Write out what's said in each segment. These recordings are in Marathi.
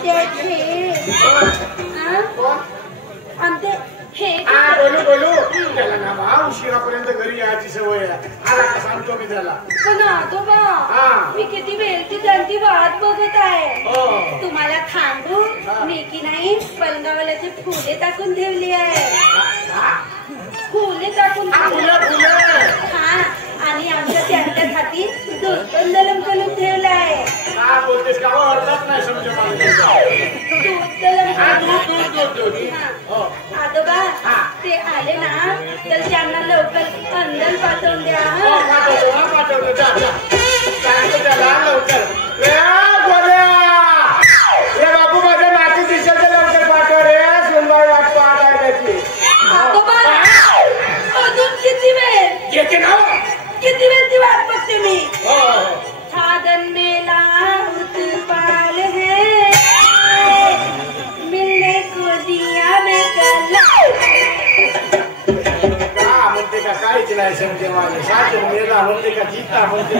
आमचे आमचे हे बोलू बोलू त्याला ना बा उशिरापर्यंत घरी यायची सवय आहे. आला का सांगतो मी त्याला. पण आजोबा मी किती वेळची त्यांची वाट बघत आहे. तुम्हाला सांगू मी की नाही पलंगावाल्याची फुले टाकून ठेवली आहे. फुले टाकून हा आणि आमच्या त्यांच्यासाठी दूध पण गरम करून ठेवलं आहे. काय बोलतेस का अर्धाच नाही समजा मला. दूध गरम आजोबा ते आले ना तर त्यांना लवकर अंदर पाठवून द्या. पाठवलं त्याला लवकर. बाबू माझ्या नाती दिसेल तर लवकर पाठव रे. सुनबाई वाट पाहत आहे त्याची. आजोबा अजून किती वेळ येते ना किती वेळची वाट बघते मी. साधन मेला उत्पाल है मिलने को दिया मैं कल. म्हणते का काहीच नाही समजे माझे. साधन मेला म्हणते का जीता म्हणते.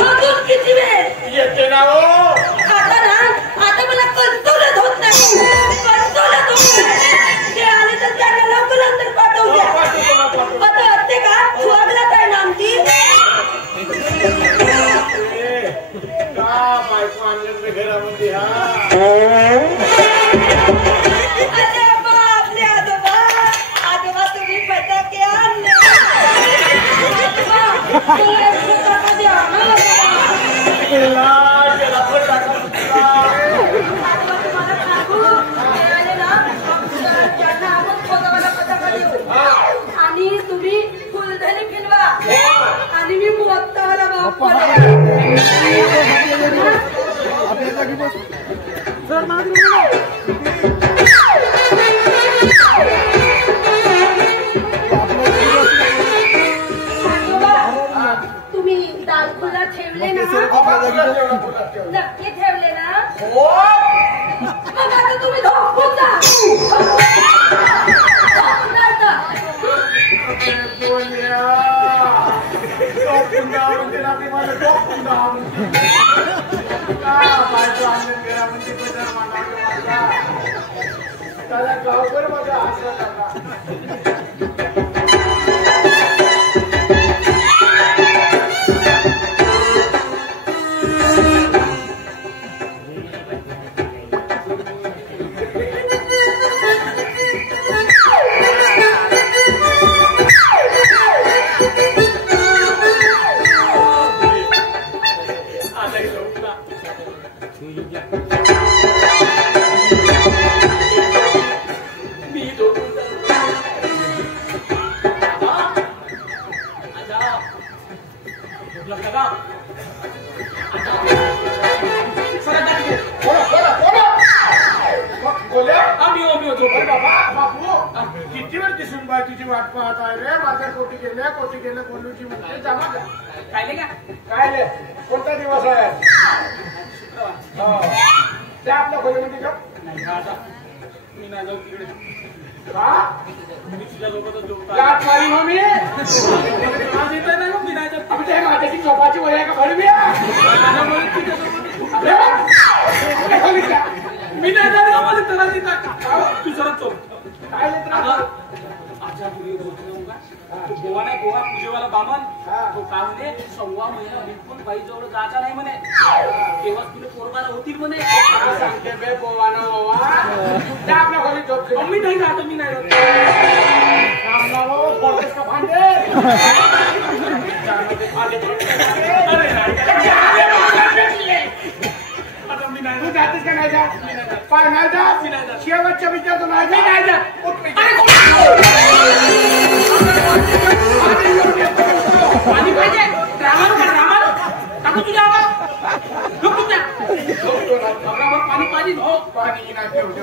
अजून किती वेळ येते ना हो. आता ना आता मला कंट्रोलच होत नाही. कंट्रोलच होत नाही. ते आले तर त्यांना लवकर अंदर पाठवू द्या. आता असते का सुहागला काय ना आमची का बायको आणलं घरामध्ये. आपले आजोबा आजोबा तुम्ही फटाके आणले. आणि तुम्ही फुलझडी फिरवा आणि मी मोत्ताला बाप तुम्ही दाल खुला ठेवले ना. नक्की ठेवले ना. मग आता तुम्ही झोपून जा. त्याला गावभर माझा आसरा किती वेळ ती सुनबाई तुझी वाट पाहत आहे रे. माझ्या कोटी गेल्या कोल्लूची म्हणते जमा कायले का काय कोणता दिवस आहे. ते आपल्या खोलीमध्ये का मी नाही जाऊ तिकडे. मी तुझ्या सोबतच झोपतो. लाट मारी हो मी. आज येत नाही मग मी नाही जात. आमच्या माझ्याची झोपाची वय आहे का भरवी. मी नाही जाणार. मला त्याला तू सरच चोप. काय अच्छा तो गोवा नाही गोवा पूजेवाला बामन तो काय म्हणे 6 महिना बिलकुल बाई जवळ जायचा नाही म्हणे. तेव्हा तुला पोरबाला होतील म्हणे. सांगते बे गोवाना आपल्या घरी झोप. मी नाही जात. मी नाही जात. भांडे तू जातेस का नाही जात. पाय नाही जात. शेवटच्या विचारतो नाही जात. पाणी पाहिजे. रामाला टाकू तुझ्या पाणी पाहिजे. हो पाणी नाही ठेवते.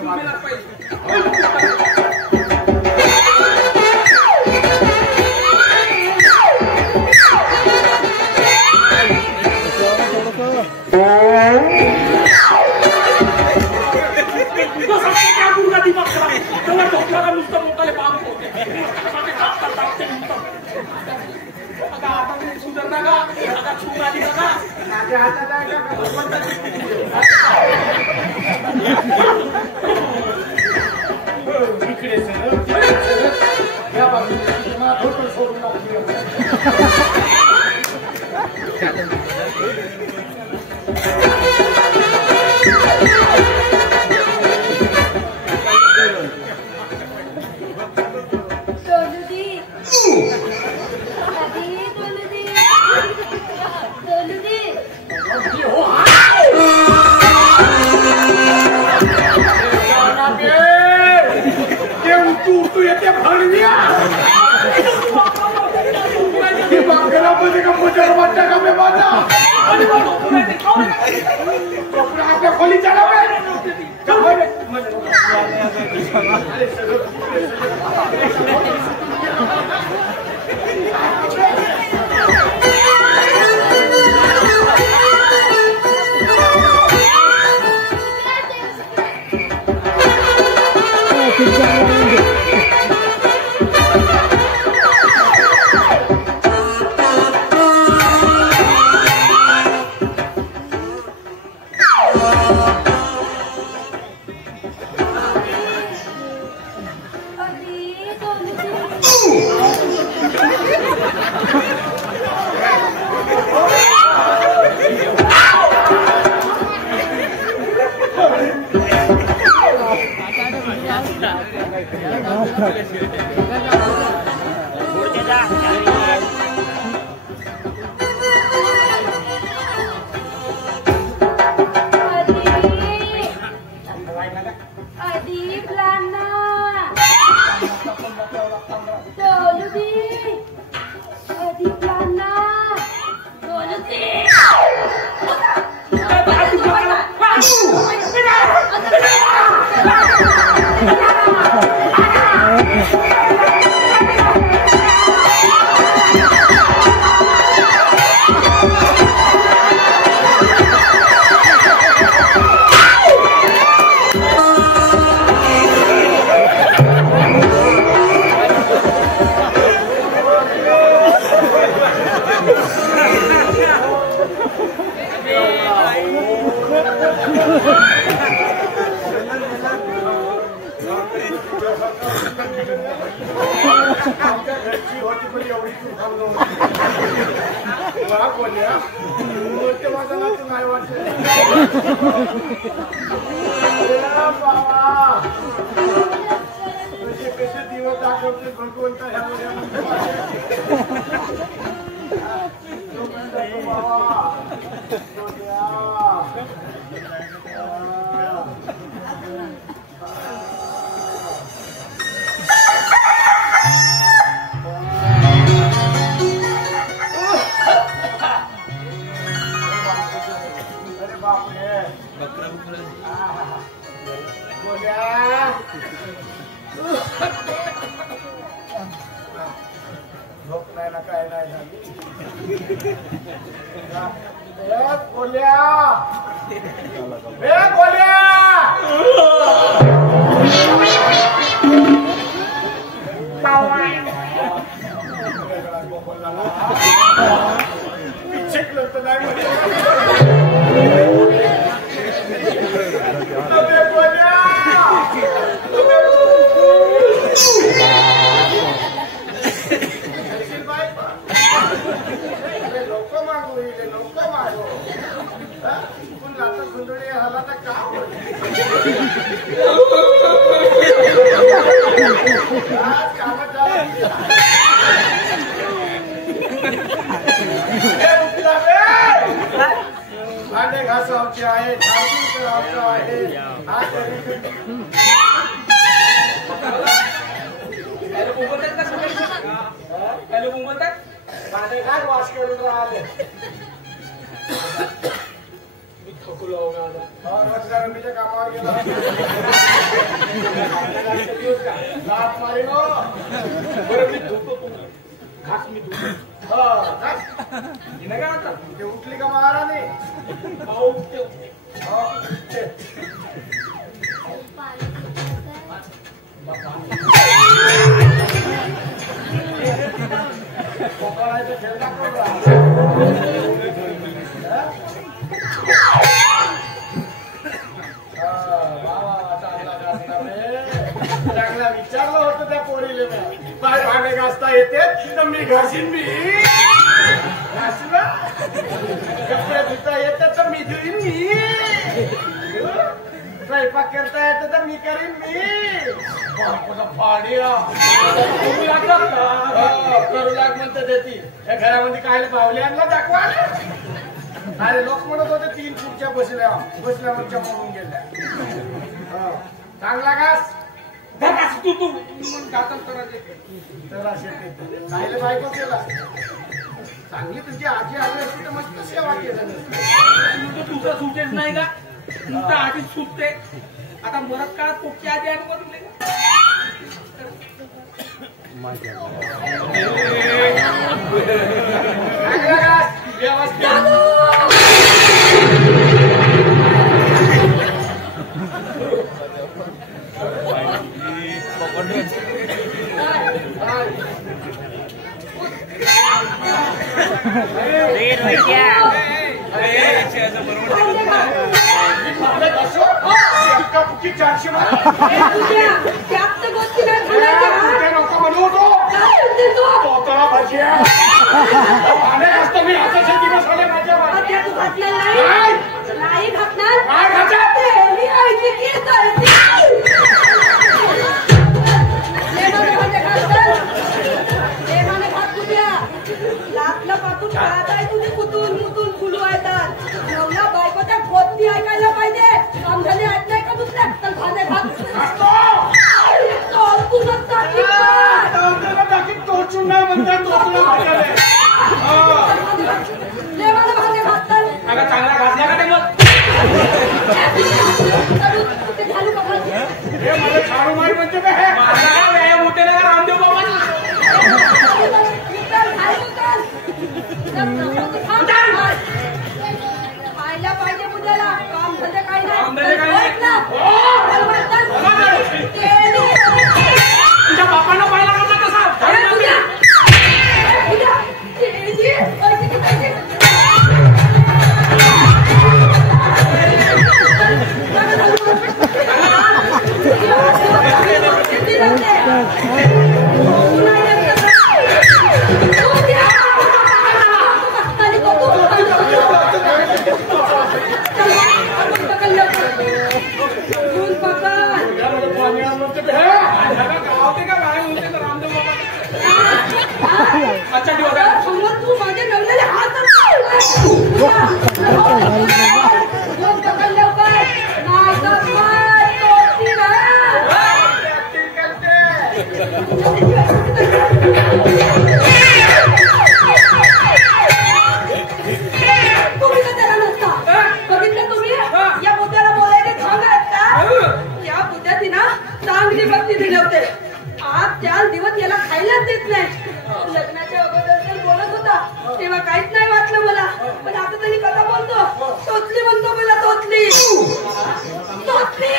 सुधारणा का आता छून आली का माझ्या हातात आहे का ये सरळ या बाजूला मला थोडं सोडून तू येते भाडविया घरामध्ये कंप्युटर वाटता का मी माझा आपल्या खोली चालवे उठली का महाराणी चांगला त्याला विचारलं होतं त्या पोरीले बाय भांडे घासता येते तर मी घासीन मी घासलं कपडे धुता येतं तर मी धुईन मी स्वयंपाक करता येतं तर मी करीन मी करू लाग म्हणते देती या घरामध्ये काय पावले आणला दाखवा अरे लोक म्हणत होते 3 खुर्च्या बसल्या म्हणजे मरून गेल्या चांगला घास तू घातल तर राहिले बायको केला चांगली तुझी आजी आली असती तर मस्त सेवा केलं तुझं सुटेच नाही का तुमचं आधीच सुटते आता मरत काळात पोटची आधी आहे का तुला व्यवस्थित चारशे नको म्हणू तोतळा भाज्या असतो मी आता दिवस आले माझ्या नाही घातणार काय घालतात लाटला पाकून खात आहे तुझे कुतून मुतून फुलू येतात नवला बायकोच्या गोष्टी ऐकायला पाहिजे समजाने ऐक नाही का दुसऱ्या तर खाणे टोचून नाही म्हणतात चांगला घासला का मला छाडू मारी म्हणते व्यायाम होते ना रामदेव बाबा पाहिला पाहिजे मुद्द्याला काम धंदे काही तुझ्या बापांना पाहिला का कसा अच्छा तू माझे नवलेले हात तुम्ही का त्याला नसता बघितलं तुम्ही या मुद्द्याला बोलायचे थांब आहेत का या मुद्द्याची ना चांगली बघती दिली होते आज 4 दिवस याला खायलाच देत नाही लग्नाच्या अगोदर तर बोलत होता तेव्हा काहीच नाही वाटलं मला पण आता तरी कसा बोलतो तोतली म्हणतो मला तोतली तोतली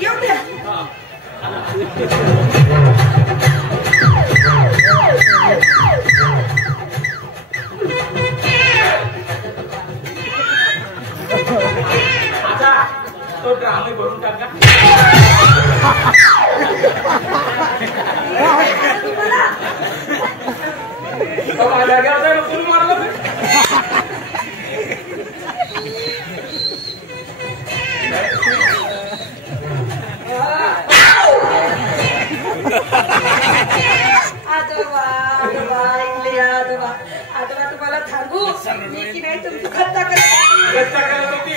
येऊ दे तो ड्रामे भरून टाका माझ्या घ्यायचा तुम्ही मारला आजोबा तुम्हाला सांगू मी की नाही तुमची खर्चा करत होती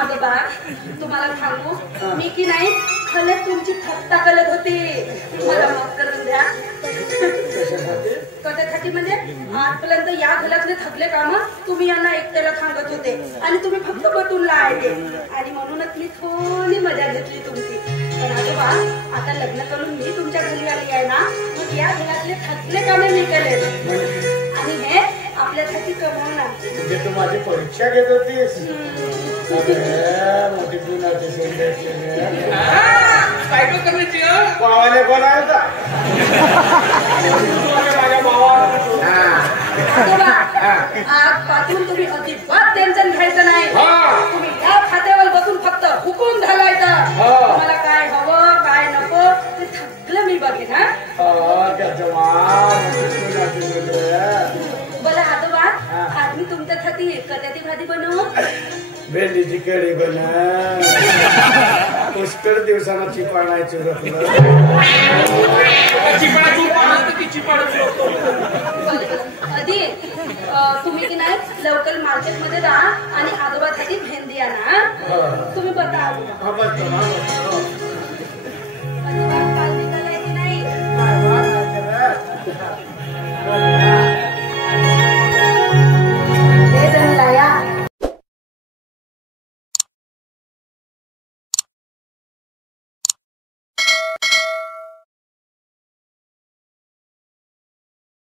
आजोबा तुम्हाला सांगू मी की नाही खरंच तुमची थट्टा करत होती मला माफ करून द्या कशासाठी म्हणजे आजपर्यंत या घरातले थकले काम तुम्ही यांना एकट्याला सांगत होते आणि तुम्ही फक्त बटून लावायचे आणि म्हणूनच मी थोडी मजा घेतली तुमची पण आजोबा आता लग्न करून मी तुमच्या घरी आली आहे ना मग या घरातले थकले कामे मी केले आणि हे आपल्यासाठी कमवणार. म्हणजे तू माझी परीक्षा घेत होतीस? अरे मोठी गुणाची सायकल करायची भावाने कोण आहे का माझ्या भावाला? आजपासून तुम्ही अजिबात टेन्शन घ्यायचं नाही. तुम्ही या खात्यावर बसून फक्त हुकूम घालायचा. मला काय हवं काय नको ते सगळं मी बघेन. बोला आजोबा, आज मी तुमच्यासाठी कशाची भाजी बनवू? भेंडीची कढी बना. पुष्कळ दिवसांना चिपाणायची आधी तुम्ही की नाही लवकर मार्केटमध्ये जा आणि आजोबासाठी भेंडी आणा. तुम्ही बघा आजोबा काल निघालाय की नाही?